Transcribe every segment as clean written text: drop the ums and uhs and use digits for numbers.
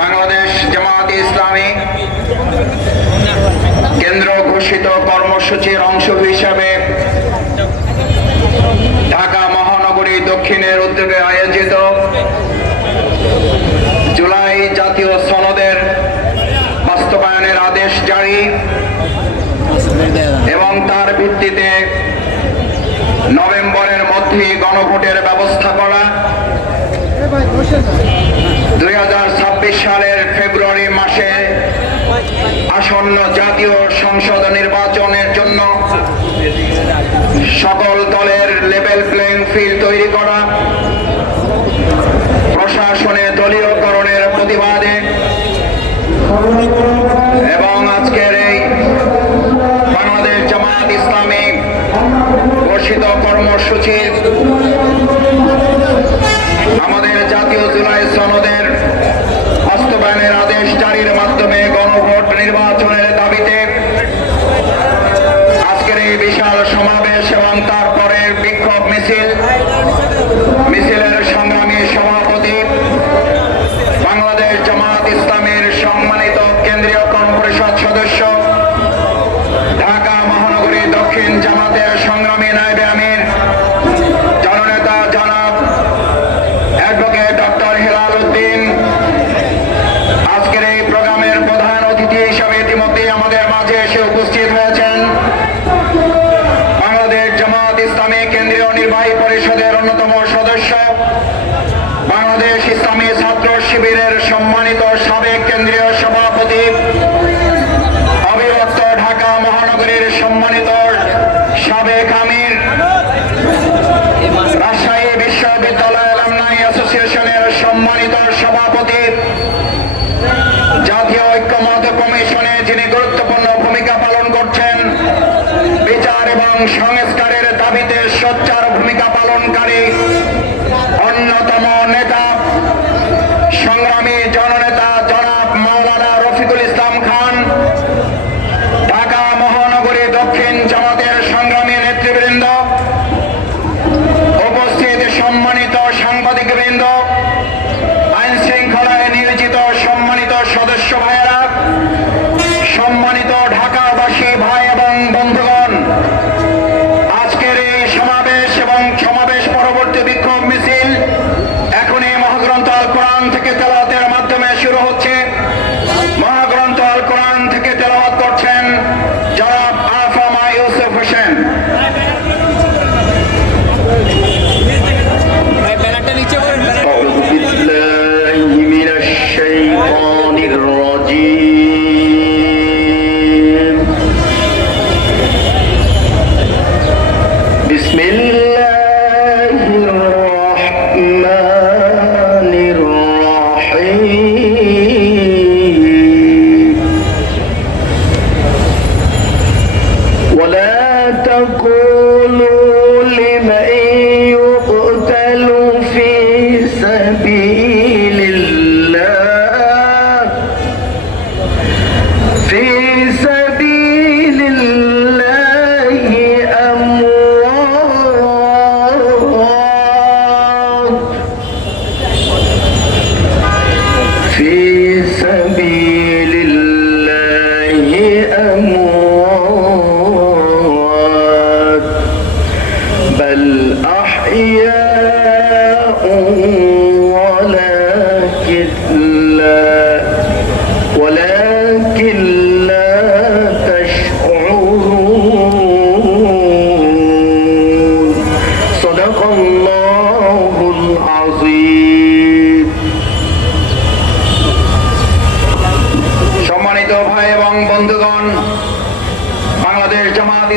বাংলাদেশ জামায়াতে ইসলামী কেন্দ্র ঘোষিত কর্মসূচির অংশ হিসাবে ঢাকা মহানগরী দক্ষিণের উদ্যোগে আয়োজিত জুলাই জাতীয় সনদের বাস্তবায়নের আদেশ জারি এবং তার ভিত্তিতে নভেম্বরের মধ্যে গণভোটের ব্যবস্থা করা, 2026 সালের ফেব্রুয়ারি মাসে আসন্ন জাতীয় সংসদ নির্বাচনের জন্য সকল দলের লেভেল প্লেইং ফিল্ড তৈরি করা, প্রশাসনে দলীয়করণের প্রতিবাদে এবং আজকের এই বাংলাদেশ জামায়াত ইসলামী ঘোষিত কর্মসূচির আমাদের জাতীয় জুলাই সনদের বাস্তবায়নের আদেশ জারির মাধ্যমে গণভোট নির্বাচনের দাবিতে আজকের এই বিশাল সমাবেশ এবং তারপরে বিক্ষোভ মিছিলের সংগ্রামী সভাপতি বাংলাদেশ জামায়াত ইসলামীর সম্মানিত কেন্দ্রীয় কর্মপরিষদ সদস্য, ঢাকা মহানগরী দক্ষিণ জামাতের সংগ্রামী নায়েবে আমির জননেতা জনাব অ্যাডভোকেট ডক্টর হেলাল উদ্দিন, আজকের এই প্রোগ্রামের প্রধান অতিথি হিসাবে ইতিমধ্যে আমাদের মাঝে এসে উপস্থিত হয়েছেন বাংলাদেশ জামায়াত ইসলামী কেন্দ্রীয় নির্বাহী পরিষদের অন্যতম সদস্য, বাংলাদেশ ইসলামী ছাত্র শিবিরের সম্মানিত সাবেক কেন্দ্রীয় সভাপতি, অবিভক্ত ঢাকা মহানগরীর সম্মানিত সাবেক আমির, রাজশাহী বিশ্ববিদ্যালয় অ্যালামনাই অ্যাসোসিয়েশনের সম্মানিত সভাপতি, জাতীয় ঐক্যমত্য কমিশনে যিনি গুরুত্বপূর্ণ ভূমিকা পালন করছেন, বিচার এবং সংস্কারের দাবিতে সোচ্চার ভূমিকা পালনকারী অন্যতম নেতা সংগ্রামী জননেতা জনাব মাওলানা রফিকুল ইসলাম খান, ঢাকা মহানগরী দক্ষিণ জামাতের সংগ্রামী নেতৃবৃন্দ, উপস্থিত সম্মানিত সাংবাদিকবৃন্দ, আইন শৃঙ্খলায় নিয়োজিত সম্মানিত সদস্য ভাইয়েরা, সম্মানিত ঢাকাবাসী ভাই এবং বন্ধুগণ, আজকের এই সমাবেশ এবং সমাবেশ পরবর্তী বিক্ষোভ মিছিল এখনই মহাগ্রন্থ আল কোরআন থেকে তেলাওয়াতের মাধ্যমে শুরু হচ্ছে। মহাগ্রন্থ আল কোরআন থেকে তেলাওয়াত করছেন জনাব আফামা ইউসুফ হোসেন।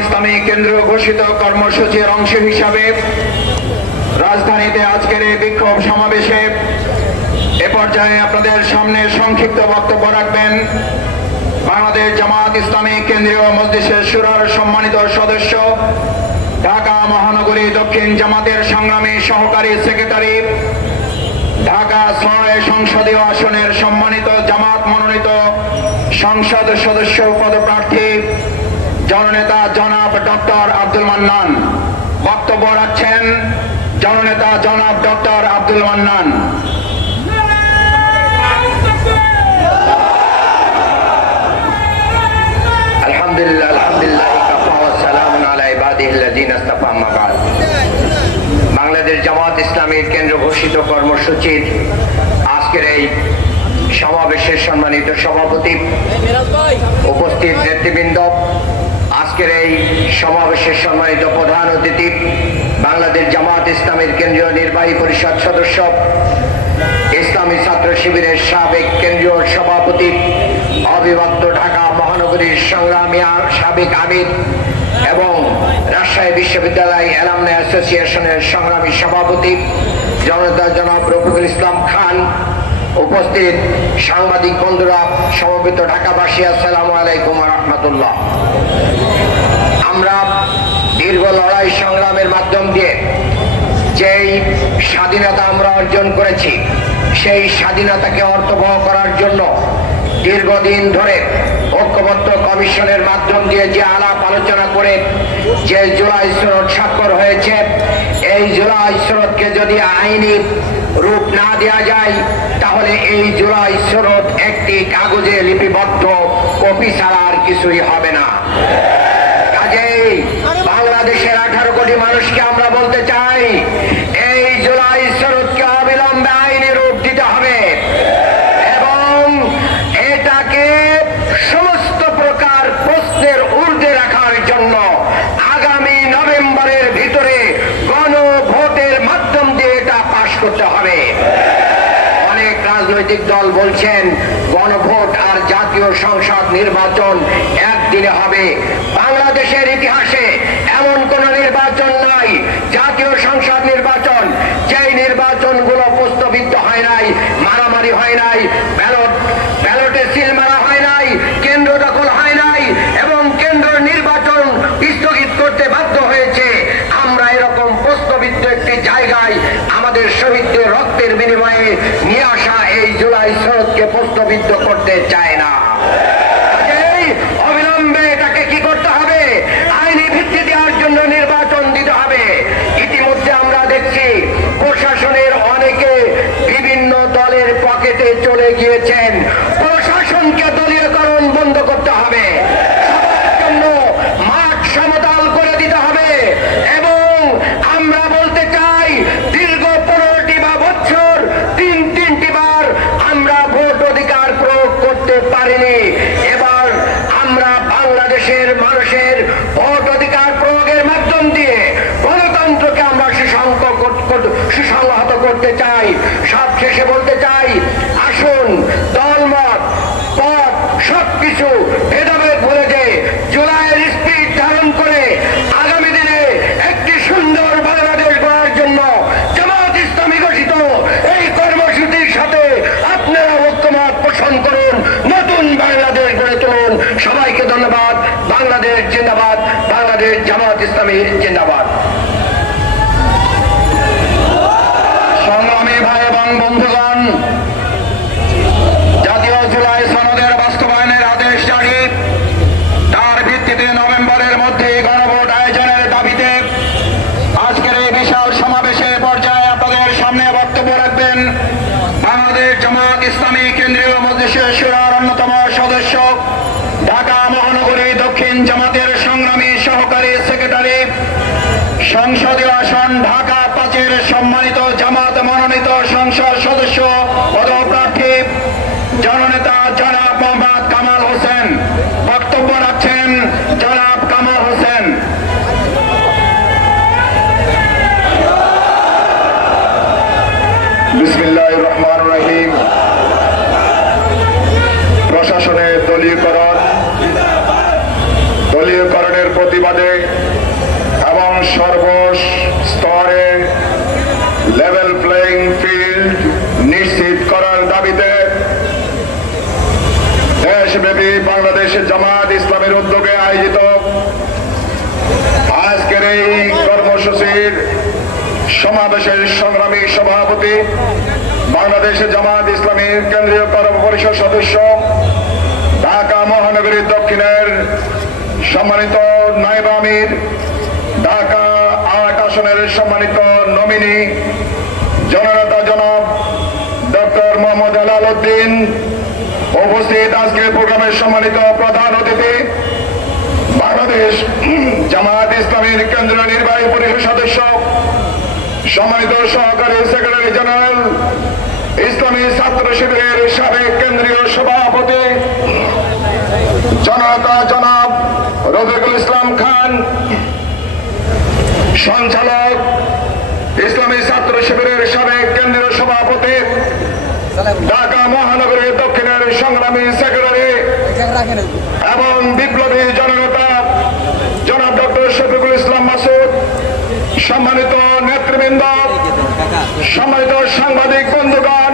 ইসলামী কেন্দ্রীয় ঘোষিত কর্মসূচির অংশ হিসাবে রাজধানীতে আজকের এই বিক্ষোভ সমাবেশে এ পর্যায়ে আপনাদের সামনে সংক্ষিপ্ত বক্তব্য রাখবেন বাংলাদেশ জামায়াত ইসলামী কেন্দ্রীয় মজলিসের শুরার সম্মানিত সদস্য, ঢাকা মহানগরী দক্ষিণ জামাতের সংগ্রামী সহকারী সেক্রেটারি, ঢাকা ৬ সংসদীয় আসনের সম্মানিত জামাত মনোনীত সংসদ সদস্য পদপ্রার্থী জননেতা জনাব ডক্টর আব্দুল মান্নান। বক্তব্য রাখছেন জননেতা জনাব ডক্টর আব্দুল মান্নান। আলহামদুলিল্লাহ আলহামদুলিল্লাহ কাফা ওয়া সালামুন আলা ইবাদিহিল্লাযিনা ইসতাফা আম্মা বা'দ। বাংলাদেশ জামাত ইসলামীর কেন্দ্র ঘোষিত কর্মসূচির আজকের এই সমাবেশের সম্মানিত সভাপতি, উপস্থিত নেতৃবৃন্দ, আজকের এই সমাবেশের সম্মানিত প্রধান অতিথি, বাংলাদেশ জামাত ইসলামীর কেন্দ্রীয় নির্বাহী পরিষদ সদস্য, ইসলামী ছাত্র শিবিরের সাবেক কেন্দ্রীয় সভাপতি, অবিভক্ত ঢাকা মহানগরীর সংগ্রামী সাবেক আমির এবং রাজশাহী বিশ্ববিদ্যালয় অ্যালামনাই অ্যাসোসিয়েশনের সংগ্রামী সভাপতি জনতা জনাব রফিকুল ইসলাম খান, উপস্থিত সাংবাদিক বন্ধুরা, সমবেত ঢাকাবাসী, আসসালামু আলাইকুম ওয়া রাহমাতুল্লাহ। আমরা দীর্ঘ লড়াই সংগ্রামের মাধ্যম দিয়ে যেই স্বাধীনতা আমরা অর্জন করেছি, সেই স্বাধীনতাকে অর্থবহ করার জন্য দীর্ঘদিন ধরে ঐক্যবদ্ধ কমিশনের মাধ্যম দিয়ে যে আলাপ আলোচনা করে যে জুলাই সনদ স্বাক্ষর হয়েছে, এই জুলাই সনদকে যদি আইনি রূপ না দেওয়া যায় তাহলে এই জুলাই সনদ একটি কাগজে লিপিবদ্ধ কপি ছাড়া আর কিছুই হবে না। কাজেই বাংলাদেশের 18 কোটি মানুষকে আমরা বলতে চাই, এই জুলাই সনদকে অবিলম্বে আইনি রূপ দিতে হবে এবং এটাকে সমস্ত প্রকার প্রশ্নের ঊর্ধ্বে রাখার জন্য আগামী নভেম্বরের ভিতরে গণভোটের মাধ্যম দিয়ে এটা পাশ করতে হবে। অনেক রাজনৈতিক দল বলছেন গণভোট আর জাতীয় সংসদ নির্বাচন একদিনে হবে। বাংলাদেশের ইতিহাসে এমন কোন নির্বাচন নাই, জাতীয় সংসদ নির্বাচন, যেই নির্বাচনগুলো প্রস্তাবিত হয় নাই, মারামারি হয় নাই, ব্যালটে সিল মারা হয় নাই, কেন্দ্র দখল হয় নাই এবং কেন্দ্র নির্বাচন স্থগিত করতে বাধ্য হয়েছে। আমরা এরকম প্রস্তাবিত একটি জায়গায় আমাদের শহীদদের রক্তের বিনিময়ে নিয়ে আসা এই জুলাই সনদকে প্রস্তাবিত করতে চায় না। অবিলম্বে এটাকে কি করতে হবে? আইনি ভিত্তি দেওয়ার জন্য নির্বাচন দিতে হবে। ইতিমধ্যে আমরা দেখছি প্রশাসনের অনেকে বিভিন্ন দলের পকেটে চলে গিয়েছেন। প্রশাসনকে দলীয়করণ বন্ধ করতে হবে, সবার জন্য মাঠ সমতল করে দিতে হবে এবং আমরা বলতে চাই দীর্ঘ 15টি বছর তিনটি বার আমরা ভোট অধিকার প্রয়োগ করতে পারিনি। এবার আমরা বাংলাদেশের মানুষের ভোট অধিকার প্রয়োগের মাধ্যম দিয়ে গণতন্ত্রকে আমরা সুসংহত করতে চাই। সবশেষে বলতে চাই, আসুন দলমত পথ সবকিছু ভেদাভেদ ভুলে যে জুলাইয়ের স্পিরিট ধারণ করে আগামী দিনে একটি সুন্দর বাংলাদেশ গড়ার জন্য জামাত ইসলামী ঘোষিত এই কর্মসূচির সাথে আপনারা ঐক্যমত পোষণ করুন, নতুন বাংলাদেশ গড়ে তুলুন। সবাইকে ধন্যবাদ। বাংলাদেশ জিন্দাবাদ, বাংলাদেশ জামাত ইসলামী জিন্দাবাদ। সংগ্রামী ভাই এবং বন্ধুগণ, জাতীয় জুলাই সনদের বাস্তবায়নের আদেশ জারি, তার ভিত্তিতে নভেম্বরের মধ্যে গণভোট আয়োজনের দাবিতে আজকের এই বিশাল সমাবেশের পর্যায়ে আপনাদের সামনে বক্তব্য রাখবেন বাংলাদেশ জামাত ইসলামী কেন্দ্রীয় মজলিসে শুরার অন্যতম সদস্য, ঢাকা মহানগরী দক্ষিণ জামাতের সংগ্রামী সহকারী সেক্রেটারি, সংসদীয় আসন ঢাকা 5-এর সম্মানিত জামাত মনোনীত সংসদ সদস্য পদপ্রার্থী জননেতা জনাব মোহাম্মদ কামাল হোসেন। বক্তব্য রাখছেন জনাব কামাল হোসেন। বিসমিল্লাহির রহমানির রহিম। প্রশাসনের দলীয়করণের প্রতিবাদে এবং সর্বস্তরে লেভেল প্লেইং ফিল্ড নিশ্চিত করার দাবিতে দেশব্যাপী বাংলাদেশ জামাত ইসলামের উদ্যোগে আয়োজিত আজকের এই কর্মসূচির সমাবেশের সংগ্রামী সভাপতি, বাংলাদেশ জামাত ইসলামীর কেন্দ্রীয় কর্মপরিষদ সদস্য, ঢাকা মহানগরী দক্ষিণের সম্মানিত নায়েব আমির, ঢাকা 8 আসনের সম্মানিত নমিত নমিনি জননেতা জনাব ডক্টর মোহাম্মদ হেলাল উদ্দিন, উপস্থিত আজকের প্রোগ্রামের সম্মানিত প্রধান অতিথি বাংলাদেশ জামায়াত ইসলামীর কেন্দ্রীয় নির্বাহী পরিষদ সদস্য, সম্মানিত সহকারী সেক্রেটারি জেনারেল, ইসলামী ছাত্র শিবিরের সাবেক কেন্দ্রীয় সভাপতি জনতা জনাব রফিকুল ইসলাম খান, সঞ্চালক ইসলামী ছাত্র শিবিরের সাবেক কেন্দ্রীয় সভাপতি, ঢাকা মহানগরীর দক্ষিণের সংগ্রামী সেক্রেটারি এবং বিপ্লবী জননেতা জনাব ডক্টর শফিকুল ইসলাম মাসুদ, সম্মানিত নেতৃবৃন্দ, সম্মানিত সাংবাদিক বন্ধুগণ,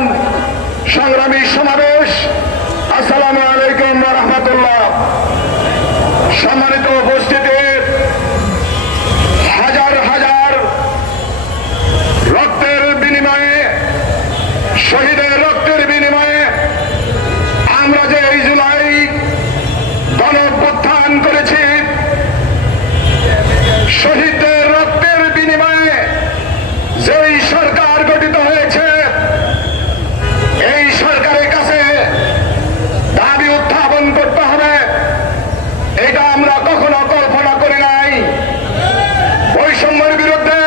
সংগ্রামী সমাবেশ, আসসালামু আলাইকুম ওয়া রাহমাতুল্লাহ। সম্মানিত উপস্থিতি, হাজার হাজার রক্তের বিনিময়ে, শহীদের রক্তের বিনিময়ে আমরা যে এই জুলাই গণঅভ্যুত্থান করেছি, শহীদদের রক্তের বিনিময়ে যেই সরকার গঠিত হয়েছে, এই সরকারের কাছে দাবি উত্থাপন করতে হবে। এটা আমরা কখনো কল্পনা করি নাই। বৈষম্যের বিরুদ্ধে,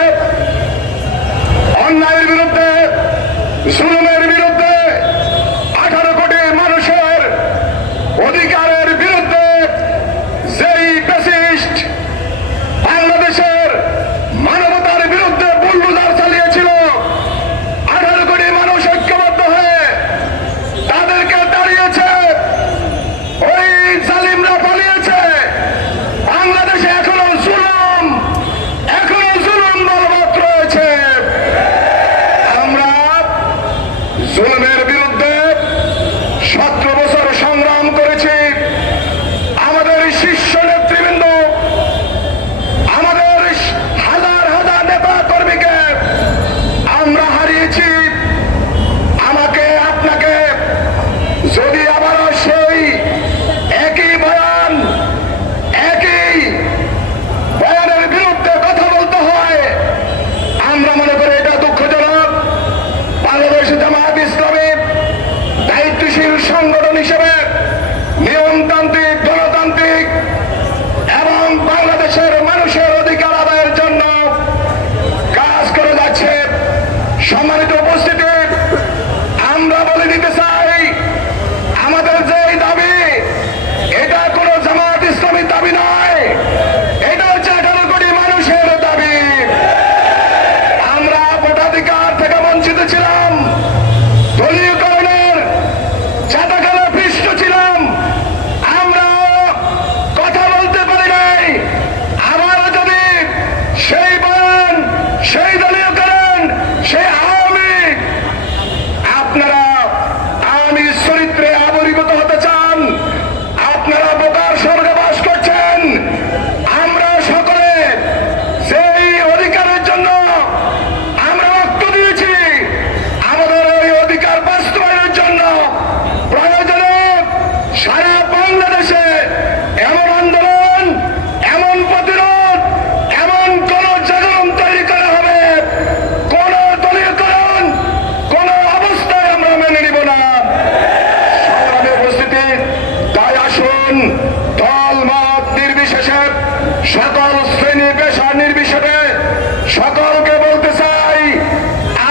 অন্যায়ের বিরুদ্ধে, জুলুমের বিরুদ্ধে, 18 কোটি মানুষের অধিকারের বিরুদ্ধে যেই ফ্যাসিস্ট বাংলাদেশের মানবতার বিরুদ্ধে বুলডোজার চালিয়েছিল, 18 কোটি মানুষ ঐক্যবদ্ধ হয়ে তাদেরকে দাঁড়িয়েছে। ওই জালিমরা পালিয়েছে। বাংলাদেশে এখনো জুলুম বলবৎ রয়েছে। আমরা জুলুমের বিরুদ্ধে 17 বছর সংগ্রাম করেছি। আমাদের শীর্ষ নেতৃবৃন্দ, আমাদের হাজার হাজার নেতা কর্মীকে আমরা হারিয়েছি। আমাকে আপনাকে যদি আবারও সেই একই বয়ানের বিরুদ্ধে কথা বলতে হয়, আমরা মনে করি এটা দুঃখজনক। বাংলাদেশ জামায়াত ইসলামী দায়িত্বশীল সংগঠন হিসেবে নিয়মতান্ত্রিক, গণতান্ত্রিক এবং বাংলাদেশের মানুষের অধিকার আদায়ের জন্য কাজ করে যাচ্ছে। সম্মানিত উপস্থিতি, আমরা বলে দিতে চাই, আমাদের যে দাবি, এটা কোনো জামায়াত ইসলামীর দাবি নয়, এটা হচ্ছে 18 কোটি মানুষের দাবি। আমরা ভোটাধিকার থেকে বঞ্চিত ছিলাম, দলীয়করণের চাঁদাখানা পৃষ্ঠ ছিলাম, আমরা কথা বলতে পারি নাই। আবারও যদি সেই বয়ান, সেই দলীয়করণ, সেই আপনারা আওয়ামী চরিত্রে আবির্ভূত হতে চান, আপনারা বোকার স্বর্গে বাস করছেন। আমরা সকলে সেই অধিকারের জন্য আমরা রক্ত দিয়েছি, আমাদের ওই অধিকার বাস্তবায়নের জন্য প্রয়োজনে সারা বাংলাদেশে এমন আন্দোলন, এমন প্রতিরোধ, এমন কোন জাগরণ তৈরি করা হবে, কোন দলীয়করণ কোন অবস্থায় আমরা মেনে নিব না। সংগ্রামী উপস্থিতি, তাই আসুন দল মত নির্বিশেষে, সকল শ্রেণী পেশা নির্বিশেষে সকলকে বলতে চাই,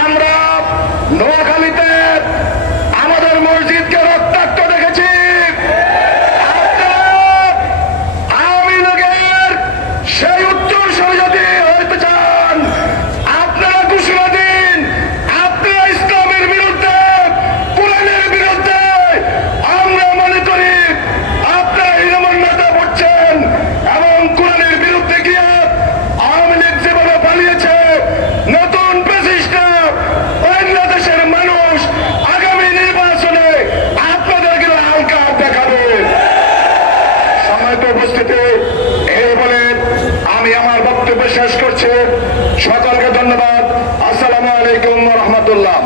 আমরা নোয়াখালীতে আমাদের মসজিদকে রক্তাক্ত দেখেছি। আপনারা আওয়ামী লীগের সেই উত্তর যদি হইতে চান, আপনারা ঘোষণা দিন, আপনারা ইসলামের বিরুদ্ধে, কোরআনের বিরুদ্ধে। আমরা মনে করি আপনারা হীনমন্যতা পড়ছেন এবং কোরআনের বিরুদ্ধে গিয়ে আওয়ামী লীগ যেভাবে পালিয়েছে, নতুন ফ্যাসিস্টরা বাংলাদেশের মানুষ আগামী নির্বাচনে আপনাদেরকে লাল কার্ড দেখাবে। সম্মানিত উপস্থিতি, এই বলে আমি আমার বক্তব্য শেষ করছি। সকলকে ধন্যবাদ। আসসালামু আলাইকুম ওয়া রাহমাতুল্লাহ।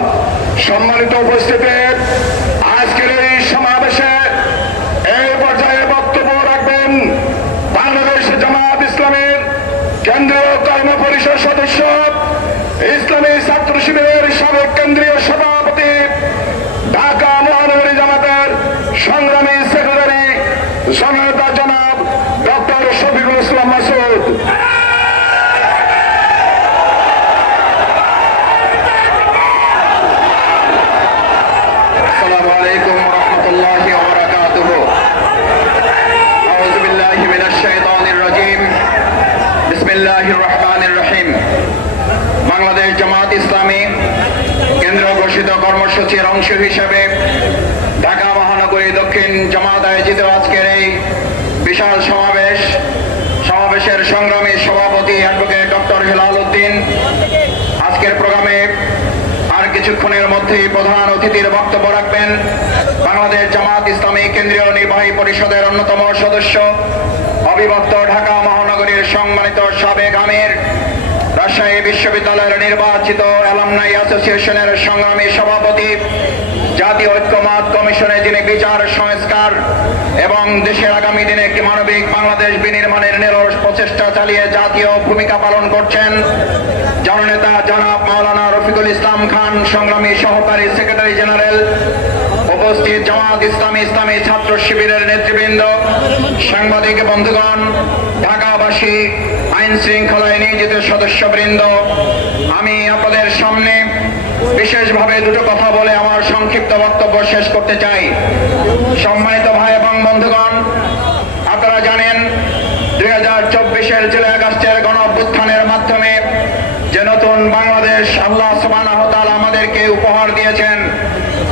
সম্মানিত উপস্থিতি, আজকের এই সমাবেশে এই পর্যায়ে বক্তব্য রাখবেন বাংলাদেশ জামায়াত ইসলামের কেন্দ্রীয় কর্ম পরিষদ সদস্য ইসলামী ছাত্র শিবিরের সাবেক কেন্দ্রীয় সভাপতি, ঢাকা মহানগরী জামাতের সংগ্রামী সেক্রেটারি জনতা জনাব ডক্টর শফিকুল ইসলাম মাসুদ। আসসালামু আলাইকুম ওয়া রাহমাতুল্লাহি ওয়া বারাকাতুহু। আউযু বিল্লাহি মিনাশ শাইতানির রাজীম। বিসমিল্লাহির রহমানির রহিম। বাংলাদেশ জামাত ইসলামী কেন্দ্র ঘোষিত কর্মসূচির অংশ হিসেবে ঢাকা মহানগরী দক্ষিণ জামাত আয়োজিত আজকের এই বিশাল সমাবেশের সংগ্রামী সভাপতি অ্যাডভোকেট ডক্টর হেলাল উদ্দিন আজকের প্রোগ্রামে আর কিছুক্ষণের মধ্যেই প্রধান অতিথির বক্তব্য রাখবেন বাংলাদেশ জামাত ইসলামী কেন্দ্রীয় নির্বাহী পরিষদের অন্যতম সদস্য, অবিভক্ত ঢাকা মহানগরীর সম্মানিত সাবেক আমির, রাজশাহী বিশ্ববিদ্যালয়ের নির্বাচিত অ্যালামনাই অ্যাসোসিয়েশনের সংগ্রামী সভাপতি, জাতীয় ঐক্যমত কমিশনে যিনি বিচার সংস্কার এবং দেশের আগামী দিনে একটি মানবিক বাংলাদেশ বিনির্মাণের নিরলস প্রচেষ্টা চালিয়ে জাতীয় ভূমিকা পালন করছেন জননেতা জনাব মাওলানা রফিকুল ইসলাম খান, সংগ্রামী সহকারী সেক্রেটারি জেনারেল, উপস্থিত জামাত ইসলামী ইসলামী ছাত্র শিবিরের নেতৃবৃন্দ, সাংবাদিক বন্ধুগণ, ঢাকাবাসী, আইন শৃঙ্খলায় নিয়োজিত সদস্যবৃন্দ, আমি আপনাদের সামনে বিশেষভাবে দুটো কথা বলে আমার সংক্ষিপ্ত বক্তব্য শেষ করতে চাই। সম্মানিত ভাই এবং বন্ধুগণ, আপনারা জানেন 2024-এর জুলাই আগস্টের গণ অভ্যুত্থানের মাধ্যমে যে নতুন বাংলাদেশ আল্লাহ সুবহানাহু ওয়া তাআলা আমাদেরকে উপহার দিয়েছেন,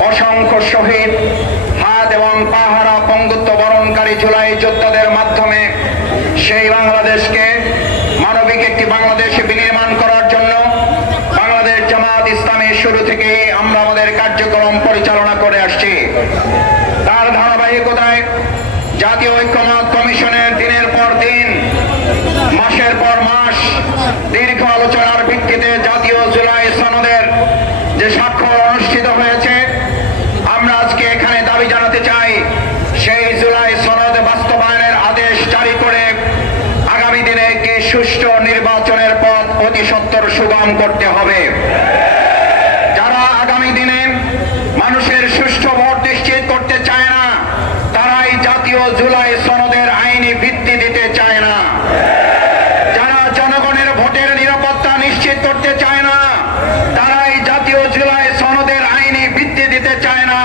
অসংখ্য শহীদ, হাত এবং পাহারা পঙ্গুত্ব বরণকারী জুলাই যোদ্ধাদের মাধ্যমে সেই বাংলাদেশকে মানবিক একটি বাংলাদেশে বিনির্মাণ করার জন্য বাংলাদেশ জামাত ইসলামী শুরু থেকে আমরা আমাদের কার্যক্রম পরিচালনা করে আসছি। তার ধারাবাহিকতায় জাতীয় ঐক্যমত কমিশনের দিনের পর দিন, মাসের পর মাস দীর্ঘ আলোচনার ভিত্তিতে জাতীয় জুলাই সনদের যে স্বাক্ষর অনুষ্ঠিত হয়েছে, আমরা আজকে এখানে দাবি জানাতে চাই সেই জুলাই সনদ বাস্তবায়নের আদেশ জারি করে আগামী দিনে একটি সুষ্ঠু নির্বাচনের পথ অতি সত্বর সুগম করতে হবে। যারা আগামী দিনে মানুষের সুষ্ঠু ভোট নিশ্চিত করতে চায় না, তারাই জাতীয় জুলাই সনদের আইনি ভিত্তি দিতে চায় না। যারা জনগণের ভোটের নিরাপত্তা নিশ্চিত করতে চায় না, তারাই জাতীয় জুলাই সনদের আইনি ভিত্তি দিতে চায় না।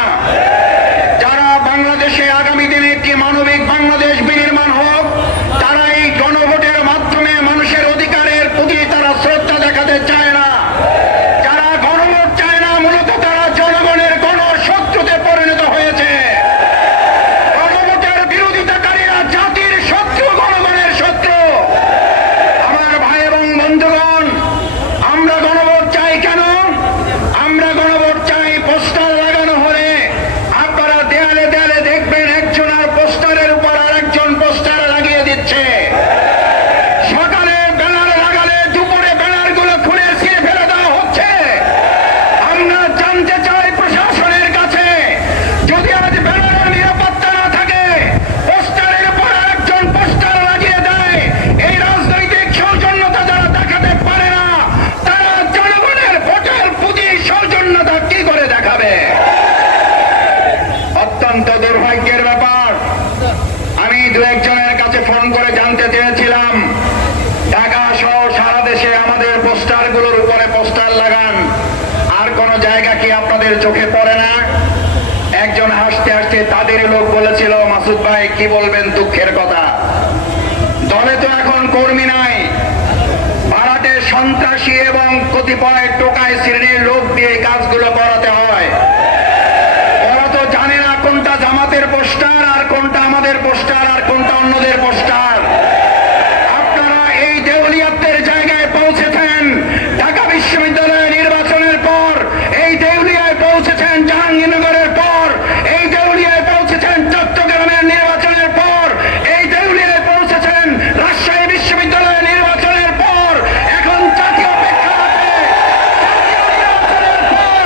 যারা বাংলাদেশে আগামী দিনে একটি মানবিক বাংলাদেশ বিনির্মাণ হোক, তারাই গণভোটের মাধ্যমে মানুষের অধিকারের প্রতি তারা শ্রদ্ধা দেখাতে চায় না। যারা গণভোট চায় না, মূলত তারা জনগণের গণশত্রুতে পরিণত হয়েছে। গণভোটের বিরোধিতাকারীরা জাতির শত্রু, গণগণের শত্রু। আমার ভাই এবং বন্ধুগণ, আমরা গণভোট চাই কেন? আমরা গণভোট চাই পোস্টার লাগানো হলে আপনারা দেয়ালে দেয়ালে দেখবেন একজন আর পোস্টারের উপর আরেকজন পোস্টার লাগিয়ে দিচ্ছে। সকালে ব্যানার লাগালে দুপুরে ব্যানারগুলো খুলে ছিঁড়ে ফেলে দেওয়া হচ্ছে। আমরা জানতে চাই প্রশাসনের কাছে, যদি আজ ব্যানারের নিরাপত্তা না থাকে, পোস্টারের উপর আরেকজন পোস্টার লাগিয়ে দেয়, এই রাজনৈতিক সৌজন্যতা যারা দেখাতে পারে না, তারা জনগণের ভোটের প্রতি সৌজন্যতা কি করে দেখাবে? অত্যন্ত দুর্ভাগ্যের ব্যাপার। আমি দু একজনের কাছে ফোন করে জানতে চেয়েছিলাম, ঢাকা সহ সারা দেশে আমাদের পোস্টারগুলোর উপরে পোস্টার লাগান, আর কোন জায়গা কি আপনাদের চোখে পড়ে না? একজন হাসতে হাসতে তাদের লোক বলেছিল, মাসুদ ভাই কি বলবেন দুঃখের কথা, দলে তো এখন কর্মী নাই, ভাড়াটে সন্ত্রাসী এবং কতিপয় টোকাই শ্রেণীর লোক দিয়ে এই কাজগুলো করাতে হয়। ওরা তো জানে না কোনটা জামাতের পোস্টার আর কোনটা আমাদের পোস্টার আর কোনটা অন্যদের পোস্টার। আপনারা এই দেউলিয়াতের জায়গায় পৌঁছেছেন ঢাকা বিশ্ববিদ্যালয়ের নির্বাচনের পর, এই দেউলিয়ায় পৌঁছেছেন জাহাঙ্গীরনগরের পর, এই দেউলিয়ায় পৌঁছেছেন চট্টগ্রামের নির্বাচনের পর, এই দেউলিয়ায় পৌঁছেছেন রাজশাহী বিশ্ববিদ্যালয়ের নির্বাচনের পর, এখন জাতীয় প্রেক্ষাপটে জাতীয় নির্বাচনের পর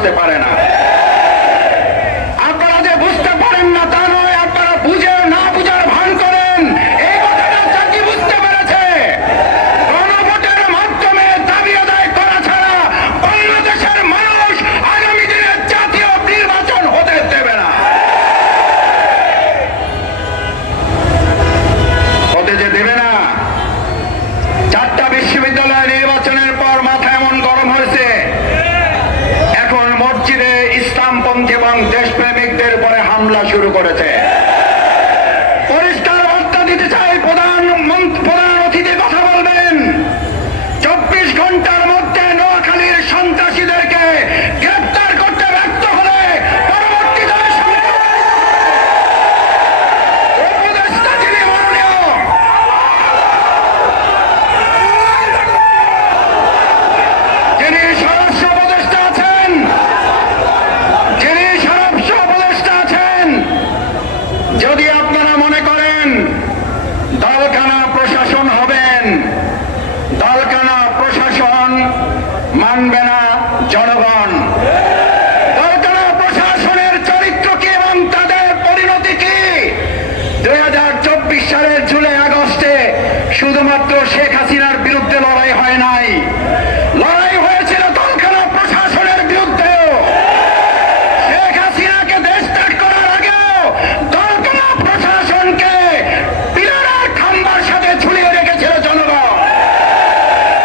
বুঝতে পারে না। আপনারা যে বুঝতে পারেন না তা নয়, আপনারা বুঝে না বুঝার ভান করেন, এই কথাটা জাতি বুঝতে পেরেছে। গণভোটের মাধ্যমে দাবি আদায় করা ছাড়া বাংলাদেশের মানুষ আগামী দিনে জাতীয় নির্বাচন হতে দেবে না, হতে যে দেবে না। 4টা বিশ্ববিদ্যালয় নির্বাচনের পর মাথা এমন গরম হয়েছে, এখন মসজিদে ইসলামপন্থী এবং দেশপ্রেমিকদের উপরে হামলা শুরু করেছে। পরিষ্কার বার্তা দিতে চাই, প্রধান অতিথি কথা বলবেন। 24 ঘন্টার মধ্যে নোয়াখালীর সন্ত্রাসীদেরকে গ্রেপ্তার করতে ব্যর্থ হলে পরবর্তীতে উপদেষ্টা যিনি মাননীয় যিনি স্বরাষ্ট্র উপদেষ্টা আছেন, যদি আপনারা মনে করেন দলকানা প্রশাসন হবেন, দলকানা প্রশাসন মানবে না জনগণ। দলকানা প্রশাসনের চরিত্র কি এবং তাদের পরিণতি কি? 2024 সালের জুলাই আগস্টে শুধুমাত্র শেখ হাসিনার বিরুদ্ধে লড়াই হয় নাই, লড়াই হয়েছিল দলকানা প্রশাসনের বিরুদ্ধেও। শেখ হাসিনাকে দেশ ত্যাগ করার আগেও দলকানা প্রশাসনকে পিলারের খাম্বার সাথে ঝুলিয়ে রেখেছিল জনগণ।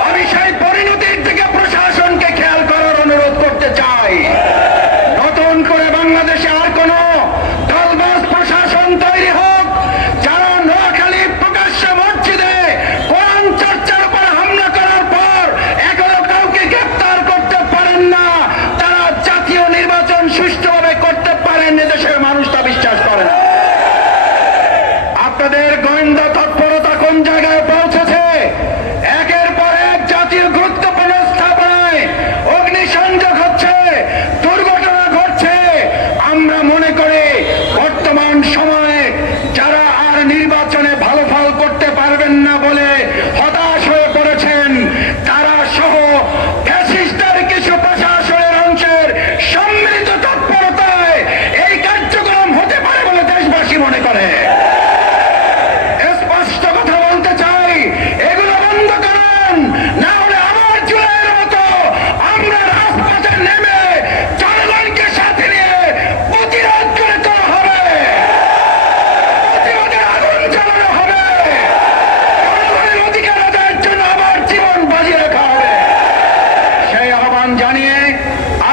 আমি সেই পরিণতির দিকে প্রশাসনকে খেয়াল করার অনুরোধ করতে চাই। নতুন করে বাংলাদেশে আর কোন দলবাজ প্রশাসন তৈরি হোক, যারা নোয়াখালী প্রকাশ্যে মসজিদে কোরআন চর্চার উপর হামলা করার পর এখনো কাউকে গ্রেপ্তার করতে পারেন না, তারা জাতীয় নির্বাচন সুষ্ঠুভাবে করতে পারেন, দেশের মানুষ তা বিশ্বাস করে না। আপনাদের গোয়েন্দা তৎপরতা কোন জায়গায় পৌঁছেছে? একের পর এক জাতীয় গুরুত্বপূর্ণ স্থাপনায় অগ্নিসংযোগ হচ্ছে, দুর্ঘটনা ঘটছে। আমরা মনে করি বর্তমান সময়ে যারা আর নির্বাচনে ভালো ফল করতে পারবেন না বলে হতাশ হয়ে পড়েছেন, তারা সহ ফ্যাসিস্টের কিছু প্রশাসনের অংশের সম্মিলিত তৎপরতায় এই কার্যক্রম হতে পারে বলে দেশবাসী মনে করে। স্পষ্ট কথা বলতে চাই, এগুলো বন্ধ করুন, না হলে আবার জুলাইয়ের মতো আমরা রাজপথে নেমে জনগণকে সাথে নিয়ে প্রতিরোধ করে তোলা হবে, প্রতিবাদের আগুন জ্বালানো হবে, জনগণের অধিকার আদায়ের জন্য আবার জীবন বাজি রাখা হবে। সেই আহ্বান জানিয়ে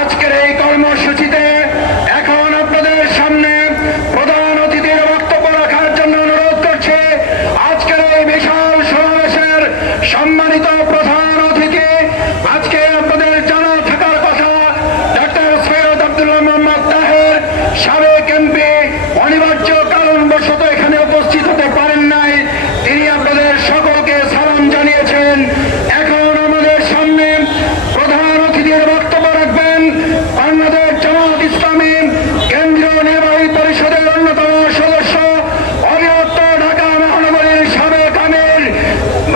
আজকের এই কর্মসূচিতে এখন আপনাদের সামনে প্রধান অতিথির বক্তব্য রাখার জন্য অনুরোধ করছে আজকের এই বিশাল সমাবেশের সম্মানিত প্রধান অতিথি। আজকে আপনাদের জানা থাকার কথা, ডক্টর সৈয়দ আব্দুল্লাহ মোহাম্মদ তাহের, সাবেক এমপি, অনিবার্য কারণবশত এখানে উপস্থিত হতে পারেন নাই। তিনি আপনাদের সকলকে সালাম জানিয়েছেন। এখন আমাদের সামনে প্রধান অতিথির বক্তব্য রাখবেন বাংলাদেশ জামাত ইসলামী কেন্দ্রীয় নির্বাহী পরিষদের অন্যতম সদস্য, অবিভক্ত ঢাকা মহানগরীর সাবেক আমির,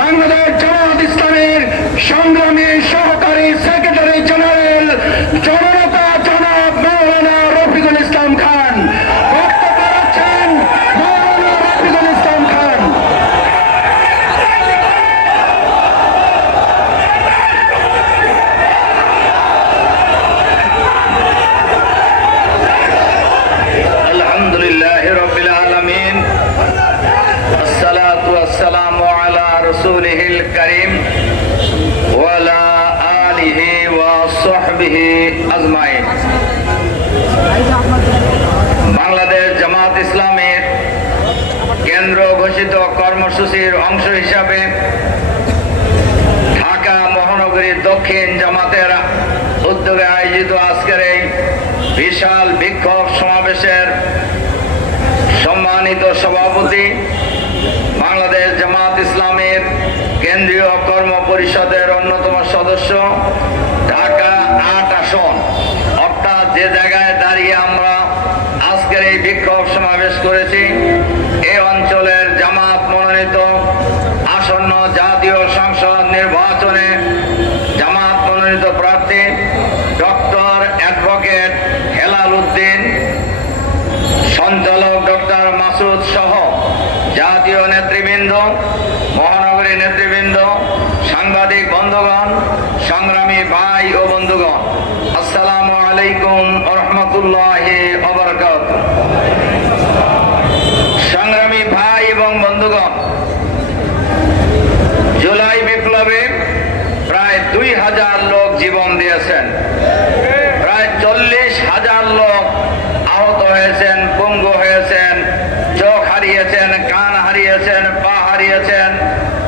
বাংলাদেশ জামাত ইসলামীর সংগ্রামী সহকারী সেক্রেটারি জেনারেল জননেতা জনাব মাওলানা রফিকুল ইসলাম খান। বক্তব্য রাখছেন মাওলানা রফিকুল ইসলাম খান। আলহামদুলিল্লাহ রাব্বিল আলামিন, আসসালাতু ওয়াসসালামু আলা রাসূলিহিল কারীম ওয়া আলা আলিহি ওয়া সাহবিহি আজমাইন। বাংলাদেশ জামাত ইসলামের কেন্দ্র ঘোষিত কর্মসূচির অংশ হিসাবে ঢাকা মহানগরী দক্ষিণ জামাতের উদ্যোগে আয়োজিত আজকের এই বিশাল বিক্ষোভ সমাবেশের সম্মানিত সভাপতি, বাংলাদেশ জামাত ইসলামের কেন্দ্রীয় কর্ম পরিষদের অন্যতম সদস্য, ঢাকা 8 আসন অর্থাৎ যে জায়গায় দাঁড়িয়ে আমরা আজকের এই বিক্ষোভ সমাবেশ করেছি, এই অঞ্চলের জামাত মনোনীত আসন্ন জাতীয় সংসদ নির্বাচনে জামাত মনোনীত প্রার্থী ডক্টর অ্যাডভোকেট জাতীয় নেতৃবৃন্দ, মহানগরী নেতৃবৃন্দ, সাংবাদিক বন্ধুগণ, সংগ্রামী ভাই ও বন্ধুগণ, আসসালামু আলাইকুম ওয়া রাহমাতুল্লাহি ওয়া বারাকাতুহু। সংগ্রামী ভাই এবং বন্ধুগণ, জুলাই বিপ্লবে প্রায় 2000 লোক জীবন দিয়েছেন, প্রায় 40,000 লোক আহত হয়েছেন, পঙ্গু হয়েছেন, চোখ হারিয়েছেন, কান হারিয়েছেন, পা হারিয়েছেন,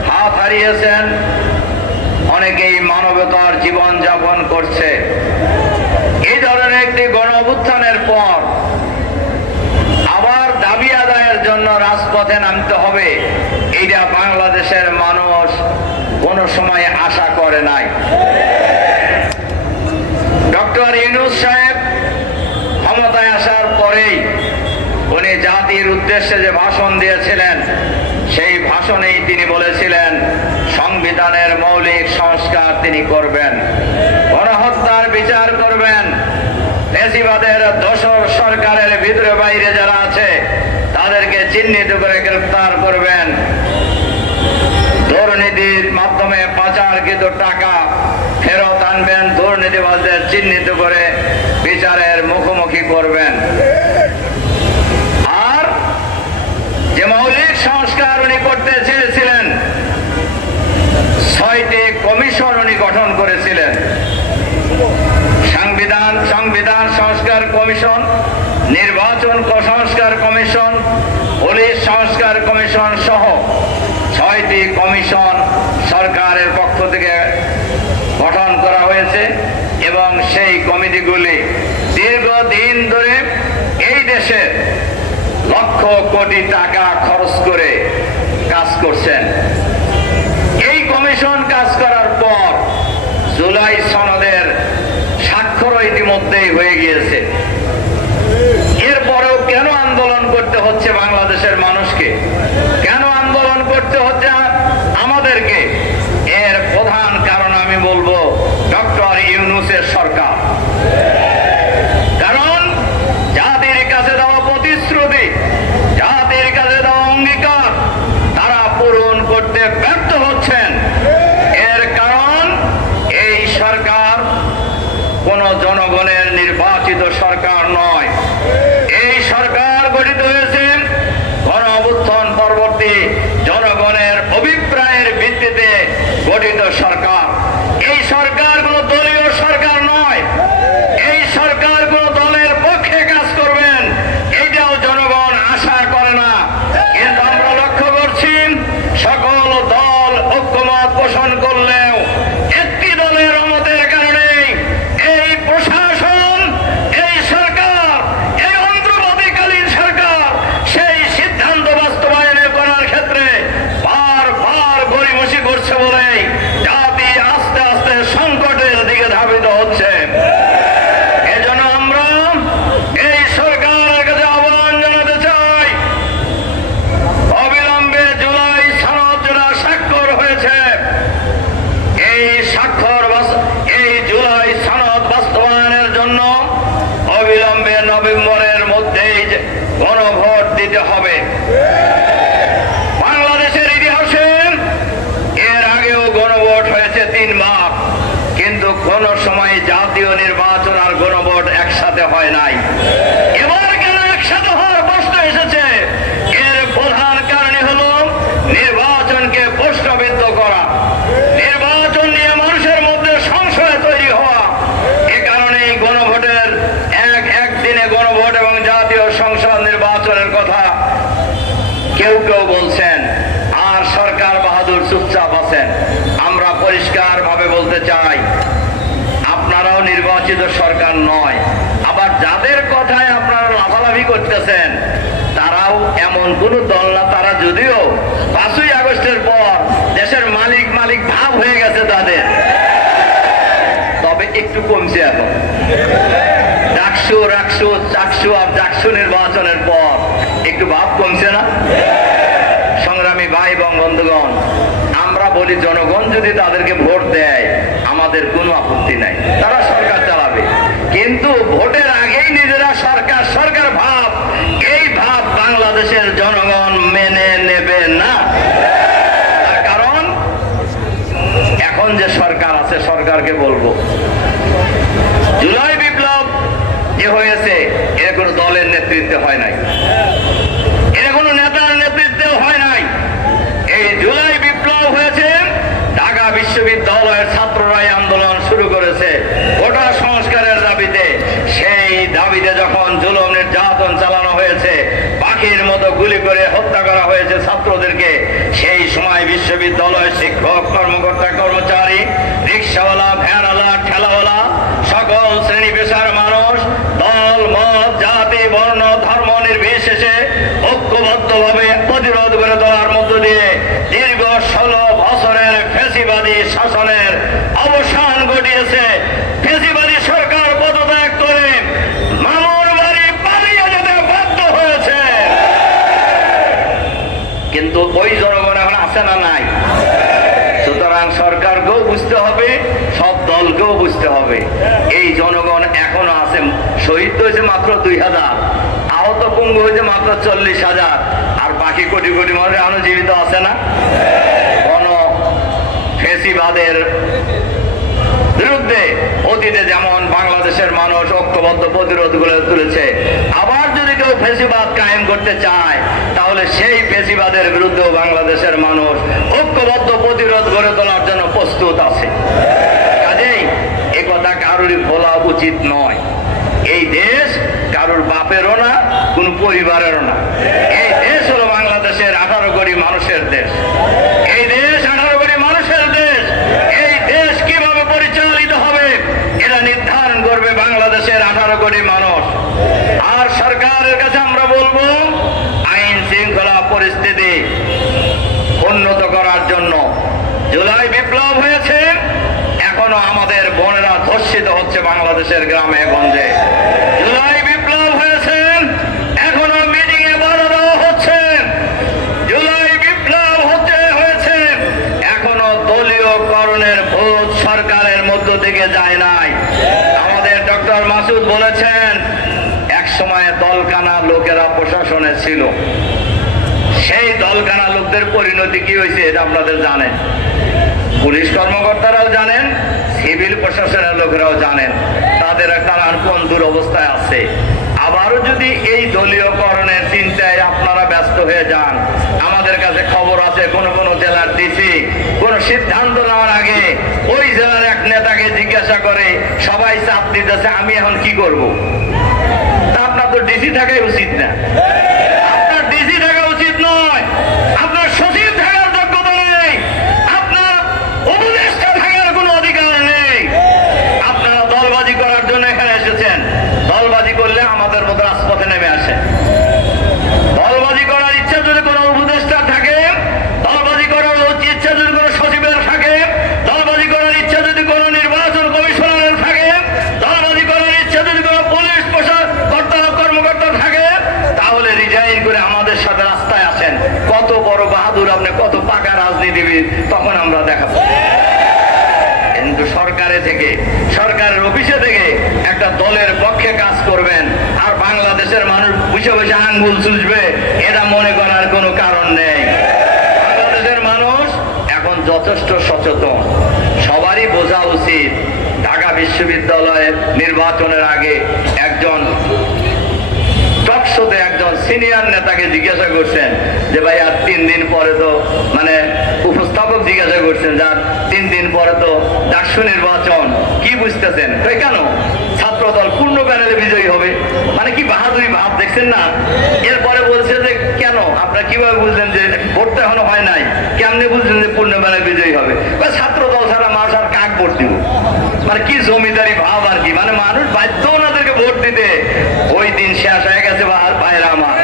হাত হারিয়েছেন, অনেকেই মানবতার জীবন যাপন করছে। এই ধরনের একটি গণ অভ্যুত্থানের পর আবার দাবি আদায়ের জন্য রাজপথে নামতে হবে, এইটা বাংলাদেশের মানুষ কোনো সময় আশা করে নাই। ডক্টর ইউনূস সাহেব ক্ষমতায় আসার পরেই উনি জাতির উদ্দেশ্যে যে ভাষণ দিয়েছিলেন, সেই ভাষণেই তিনি বলেছিলেন সংবিধানের মৌলিক সংস্কার তিনি করবেন, গণহত্যার বিচার করবেন, ফ্যাসিবাদের দোসর সরকারের ভিতরে বাইরে যারা আছে তাদেরকে চিহ্নিত করে গ্রেফতার করবেন, দুর্নীতির মাধ্যমে পাচারকৃত টাকা ফেরত আনবেন, দুর্নীতিবাজদের চিহ্নিত করে বিচারের মুখোমুখি করবেন। আর যে মৌলিক সংস্কার উনি করতে চেয়েছিলেন, 6টি কমিশন উনি গঠন করেছিলেন। সংবিধান সংস্কার কমিশন, নির্বাচন সংস্কার কমিশন, পুলিশ সংস্কার কমিশন সহ 6টি কমিশন সরকারের পক্ষ থেকে গঠন করা হয়েছে এবং সেই কমিটিগুলি দীর্ঘদিন ধরে এই দেশে লক্ষ কোটি টাকা খরচ করে কাজ করছেন। এই কমিশন কাজ করার পর জুলাই সনদের স্বাক্ষর ইতিমধ্যেই হয়ে গিয়েছে। এরপরেও কেন আন্দোলন করতে হচ্ছে বাংলাদেশের মানুষকে, কেন আন্দোলন করতে হচ্ছে আমাদেরকে? এর প্রধান কারণ আমি বলবো ডক্টর ইউনূসের সরকার। কারণ জাতির কাছে দেওয়া প্রতিশ্রুতি, জাতির কাছে দেওয়া অঙ্গীকার তারা পূরণ করতে ব্যর্থ হচ্ছেন। এর কারণ এই সরকার কোন জনগণের নির্বাচিত সরকার নয়। এই সরকার গঠিত হয়েছে গণ অভ্যুত্থান পরবর্তী জনগণের অভিপ্রায়ের ভিত্তিতে গঠিত সরকার। এই সরকার কোন দলীয় সরকার নয়। এই সরকার কোন দলের পক্ষে কাজ করবেন এটাও জনগণ আশা করে না। কিন্তু আমরা লক্ষ্য করছি সকল দল ঐক্যমত পোষণ করলেও একটি দলের অমতের কারণে এই প্রশাসন, এই সরকার, এই অন্তর্বর্তীকালীন সরকার সেই সিদ্ধান্ত বাস্তবায়ন করার ক্ষেত্রে বারবার গড়িমসি করছে বলে জাতি আস্তে আস্তে সংকটের দিকে ধাবিত হচ্ছে। এজন্য আমরা এই সরকারের কাছে আহ্বান জানাতে চাই, অবিলম্বে জুলাই সনদ যেটা স্বাক্ষর হয়েছে, এই জুলাই সনদ বাস্তবায়নের জন্য অবিলম্বে নভেম্বরের মধ্যেই গণভোট দিতে হবে। বাংলাদেশের ইতিহাসে এর আগেও গণভোট হয়েছে 3 বার, কিন্তু কোন সময় জাতীয় নির্বাচন আর গণভোট একসাথে হয় নাই। এবার কেন একসাথে হওয়ার প্রশ্ন এসেছে? এর প্রধান কারণই হলো নির্বাচনকে প্রশ্নবিদ্ধ করা, নির্বাচন নিয়ে মানুষের মধ্যে সংশয় তৈরি হওয়া। এ কারণেই গণভোটের একদিনে গণভোট এবং জাতীয় সংসদ নির্বাচনের কথা কেউ কেউ বলছেন, আর সরকার বাহাদুর চুপচাপ আছেন। আমরা পরিষ্কার ভাবে বলতে চাই, আপনারাও নির্বাচিত সরকার নয়। আবার যাদের কথায় আপনারা লাফালাফি করতেছেন তারাও এমন কোন দল না। তারা যদিও 5ই আগস্টের পর দেশের মালিক ভাব হয়ে গেছে তাদের, তবে একটু কমছে এখন। চাকসু আর জাকসু নির্বাচনের পর একটু ভাব কমছে না? সংগ্রামী ভাই এবং বন্ধুগণ, আমরা বলি জনগণ যদি তাদেরকে ভোট দেয় আমাদের কোনো আপত্তি নাই, তারা সরকার চালাবে। কিন্তু ভোটের আগেই নিজেরা সরকার ভাব, এই ভাব বাংলাদেশের জনগণ মেনে নেবে এখন যে সরকার আছে সরকারকে বলবো, জুলাই বিপ্লব যে হয়েছে এর কোনো দলের নেতৃত্বে হয় নাই, এর কোনো নেতার নেতৃত্বেও হয় নাই। এই জুলাই বিপ্লব হয়েছে ঢাকা বিশ্ববিদ্যালয়ের ছাত্ররাই আন্দোলন শুরু করেছে কোটা সংস্কারের দাবিতে। সেই দাবিতে যখন জুলুম নির্যাতন চালানো হয়েছে, পাখির মতো গুলি করে হত্যা করা হয়েছে ছাত্রদেরকে, সেই সময় বিশ্ববিদ্যালয়ের শিক্ষক, কর্মকর্তা, কর্মচারী, রিক্সাওয়ালা, ভ্যানওয়ালা, ঠেলাওয়ালা, সকল শ্রেণী পেশার মানুষ দল, মত, জাতি, বর্ণ, ধর্ম নির্বিশেষে ঐক্যবদ্ধভাবে প্রতিরোধ করে দেওয়ার মধ্য দিয়ে দীর্ঘ 16 বছরের ফ্যাসিবাদী শাসনের অবসান ঘটিয়েছে। ফ্যাসিবাদী সরকার পদত্যাগ করে মামুর বাড়ি পালিয়ে যেতে বাধ্য হয়েছে। কিন্তু ওই জনগণ এখন আছে না নাই? সুতরাং সরকারকেও বুঝতে হবে, সব দলকেও বুঝতে হবে এই জনগণ এখনো আছে। শহীদ হয়েছে মাত্র 2000, আহত পঙ্গু হয়েছে মাত্র 40,000, আর বাকি কোটি কোটি মানুষ এখনো জীবিত আছে না। কোন ফ্যাসিবাদের বিরুদ্ধে অতীতে যেমন বাংলাদেশের মানুষ ঐক্যবদ্ধ প্রতিরোধ গড়ে তুলেছে, আবার যদি কেউ ফ্যাসিবাদ কায়েম করতে চায় তাহলে সেই ফ্যাসিবাদের বিরুদ্ধেও বাংলাদেশের মানুষ ঐক্যবদ্ধ প্রতিরোধ গড়ে তোলার জন্য প্রস্তুত আছে। কাজেই এ কথা কারোরই বলা উচিত নয়। এই দেশ কারোর বাপেরও না, কোন পরিবারেরও না। এই দেশ হলো বাংলাদেশের 18 কোটি মানুষের দেশ। এই দেশ 18 কোটি মানুষের দেশ। এই দেশ কিভাবে পরিচালিত হবে এটা নির্ধারণ করবে বাংলাদেশের 18 কোটি মানুষ। আর সরকারের কাছে আমরা বলবো, আইন শৃঙ্খলা পরিস্থিতি উন্নত করার জন্য জুলাই বিপ্লব হয়েছে, এখনো আমাদের বোনেরা ধর্ষিত হচ্ছে বাংলাদেশের গ্রামে গঞ্জে। জুলাই বিপ্লব হয়েছে, এখনো মিটিং এ বাধা দেওয়া হচ্ছে। জুলাই বিপ্লব হয়েছে, এখনো দলীয় করণের ভোট সরকারের মধ্য থেকে যায় নাই। আমাদের ডক্টর মাসুদ বলেছেন, এক সময় দলকানা লোকেরা প্রশাসনে ছিল, সেই দলকানা লোকদের পরিণতি কি হয়েছে এটা আপনাদের জানেন। পুলিশ কর্মকর্তারাও জানেন, সিভিল প্রশাসনের লোকেরাও জানেন তারা কোন দুরবস্থায় আছে। আবারও যদি এই দলীয়করণের চিন্তায় আপনারা ব্যস্ত হয়ে যান, আমাদের কাছে খবর আছে কোন কোন জেলার ডিসি কোন সিদ্ধান্ত নেওয়ার আগে ওই জেলার এক নেতাকে জিজ্ঞাসা করে সবাই চাপ দিতেছে আমি এখন কি করব। তা আপনার তো ডিসি থাকাই উচিত না, আপনার ডিসি থাকা উচিত নয়, আপনার সচিব থাকার যোগ্যতা নেই, আপনার উপদেষ্টা থাকার কোনো অধিকার নেই। আপনারা দলবাজি করার জন্য এখানে এসেছেন, দলবাজি করলে আমাদের মতো রাজপথে নেমে আসে। দলবাজি করার ইচ্ছা যদি কোনো উপদেষ্টা থাকে, দলবাজি করার ইচ্ছা যদি কোনো সচিবের থাকে, দলবাজি করার ইচ্ছা যদি কোনো নির্বাচন কমিশনারের থাকে, দলবাজি করার ইচ্ছা যদি কোনো পুলিশ কর্মকর্তা থাকে, তাহলে রিজাইন করে আমাদের সাথে রাস্তায় আসেন। কত বড় বাহাদুর আপনি, কত পাকা রাজনীতিবিদ, তখন আমরা দেখাবো। কিন্তু সরকারের অফিসে থেকে একটা দলের পক্ষে কাজ করবেন আর বাংলাদেশের মানুষ বসে বসে আঙ্গুল চুষবে, এটা মনে করার কোনো কারণ নেই। বাংলাদেশের মানুষ এখন যথেষ্ট সচেতন, সবারই বোঝা উচিত। ঢাকা বিশ্ববিদ্যালয়ের নির্বাচনের আগে একজন টকশোতে একজন সিনিয়র নেতাকে জিজ্ঞাসা করছেন যে ভাই আর 3 দিন পরে তো উপস্থাপক জিজ্ঞাসা করছেন যার 3 দিন পরে তো ডাকসু নির্বাচন, কি বুঝতেছেন? কেন ছাত্র দল পূর্ণ প্যানেলে বিজয়ী হবে, মানে কি বাহাদুরি ভাব দেখছেন না? এরপরে বলছে যে কেন আপনারা কিভাবে বুঝলেন যে ভোট তো এখনো হয় নাই, কেমনে বুঝলেন যে পূর্ণ প্যানেলে বিজয়ী হবে? ছাত্র দল ছাড়া মানুষ আর কাক ভোট দিব, মানে কি জমিদারি ভাব আর কি, মানে মানুষ বাধ্য ওনাদেরকে ভোট দিতে। ওই দিন শেষ হয়ে গেছে ভাইরা আমার,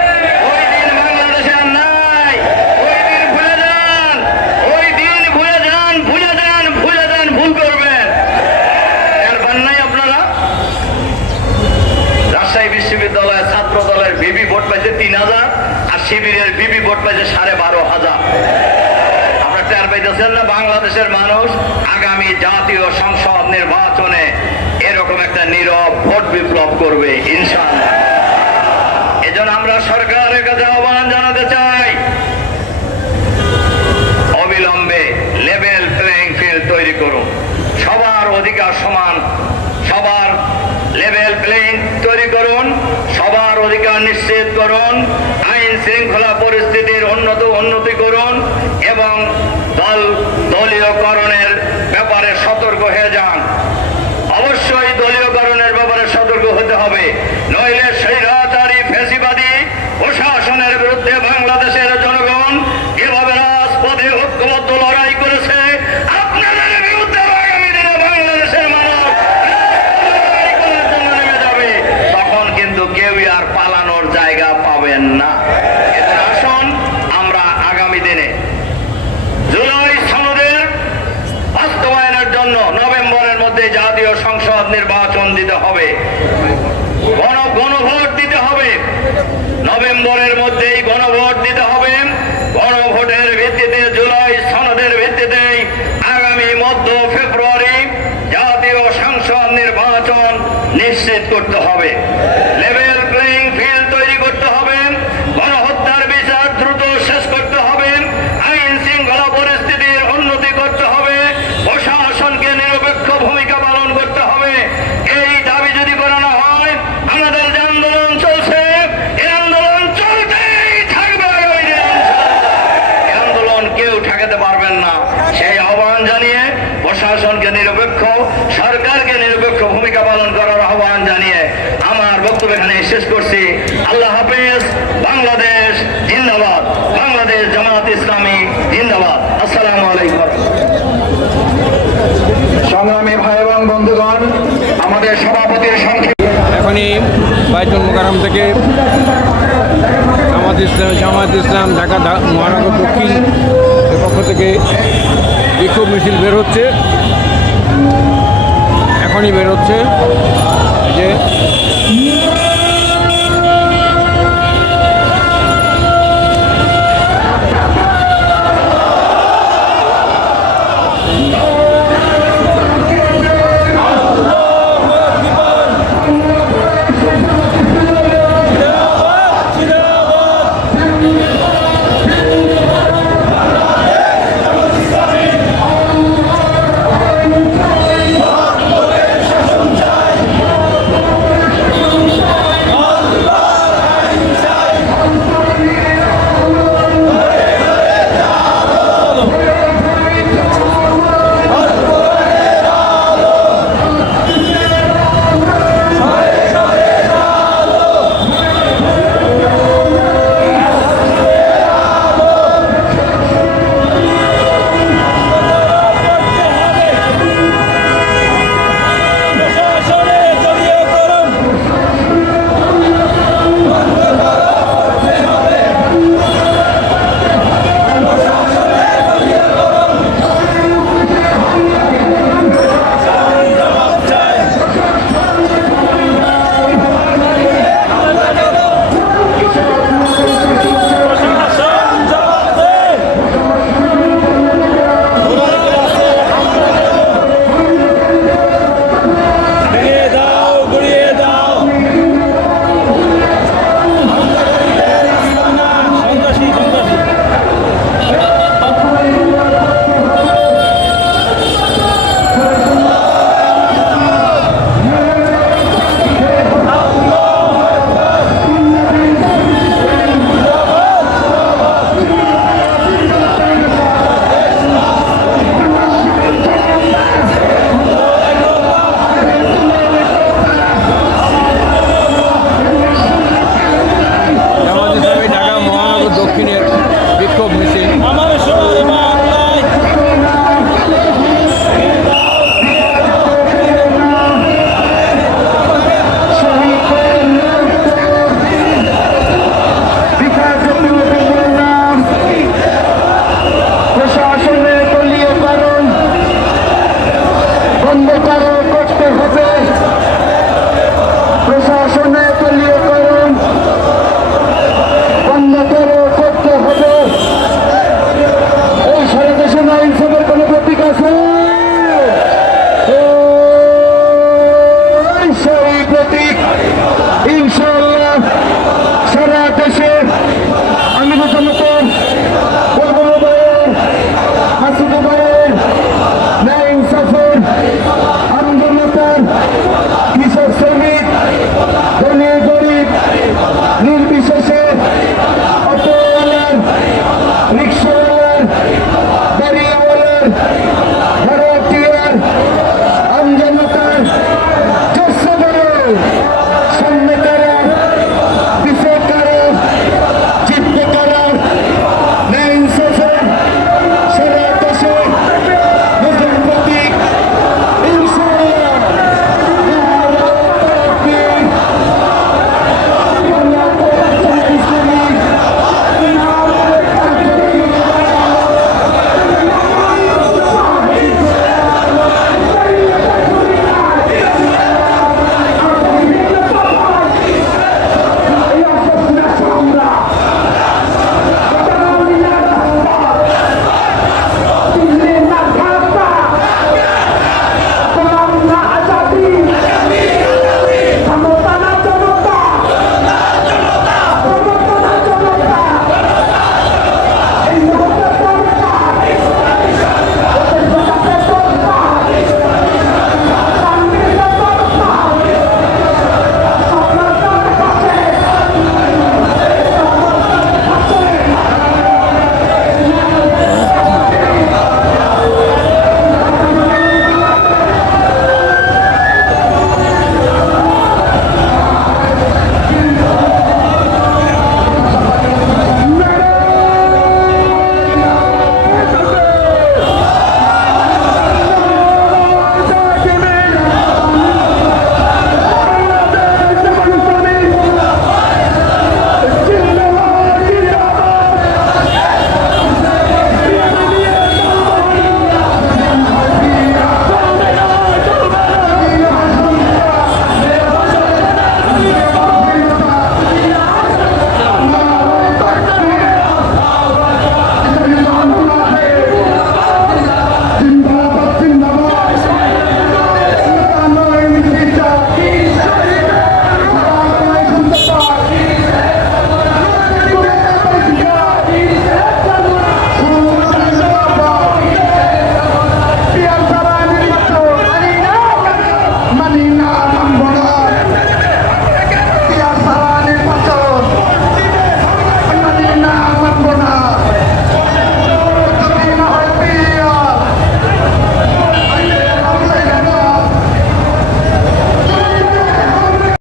ওই দিন বাংলাদেশে আর নাই। ওই দিন ভুলে যান, ওই দিন ভুলে যান, ভুলে যান, ভুলে যান, ভুল করবেন। এর নাই আপনারা রাজশাহী বিশ্ববিদ্যালয়ের ছাত্র দলের বিবি ভোট পাইছে 3000 আর শিবিরের বিবি ভোট পাইছে 12,500। আপনারা টের পাইতেছেন না? বাংলাদেশের মানুষ আগামী জাতীয় সংসদ নির্বাচনে এরকম একটা নীরব ভোট বিপ্লব করবে ইনশাআল্লাহ। এজন্য আমরা সরকারের কাছে আহ্বান জানাতে চাই, অবিলম্বে লেভেল প্লেইং ফিল্ড তৈরি করুন। উন্নতি করুন এবং দলীয়করণের ব্যাপারে সতর্ক হয়ে যান। অবশ্যই দলীয়করণের ব্যাপারে সতর্ক হতে হবে, নইলে স্বৈরাচারী ফ্যাসিবাদী প্রশাসনের বিরুদ্ধে বাংলাদেশের জনগণ এভাবে রাজপথে ঐক্যবদ্ধ লড়াই করেছে, আপনাদের বিরুদ্ধে আগামী দিনে বাংলাদেশের মানুষ লড়াই করার জন্য নেমে যাবে। তখন কিন্তু কেউই আর পালানোর জায়গা পাবেন না। এজন্য আসুন আমরা আগামী দিনে জুলাই সনদের বাস্তবায়নের জন্য নভেম্বরের মধ্যে জাতীয় সংসদ নির্বাচন দিতে হবে, গণভোট দিতে হবে। নভেম্বরের মধ্যেই গণভোট দিতে হবে। গণভোটের ভিত্তিতে জুলাই সনদের ভিত্তিতে আগামী মধ্য ফেব্রুয়ারি জাতীয় সংসদ নির্বাচন নিশ্চিত করতে হবে। লেভেল প্লেইং ফিল্ড তৈরি করতে হবে। গণহত্যার বিচার দ্রুত শেষ করতে হবে। আইন শৃঙ্খলা পরিস্থিতির উন্নতি করতে হবে। প্রশাসনকে নিরপেক্ষ ভূমিকা পালন করতে হবে। এই দাবি যদি করানো হয়, আমাদের যে আন্দোলন চলছে, এই আন্দোলন চলতেই থাকবে আগামী দিনে। এই আন্দোলন কেউ ঠেকাতে পারবেন না। সেই আহ্বান জানিয়ে প্রশাসনকে নিরপেক্ষ, সরকারকে নিরপেক্ষ ভূমিকা পালন করার আহ্বান জানিয়ে আমার বক্তব্য এখানে শেষ করছি। আল্লাহ হাফেজ। বাংলাদেশ জিন্দাবাদ। বাংলাদেশ জামাত ইসলামী জিন্দাবাদ। আসসালামু আলাইকুম। সংগ্রামী ভাই এবং বন্ধুগণ, আমাদের সভাপতির সংক্ষিপ্ত এখনই বাইতুল মোকাররম থেকে জামাত ইসলাম ঢাকা মহানগর দক্ষিণ এর পক্ষ থেকে বিক্ষোভ মিছিল বের হচ্ছে, এখনই বের হচ্ছে যে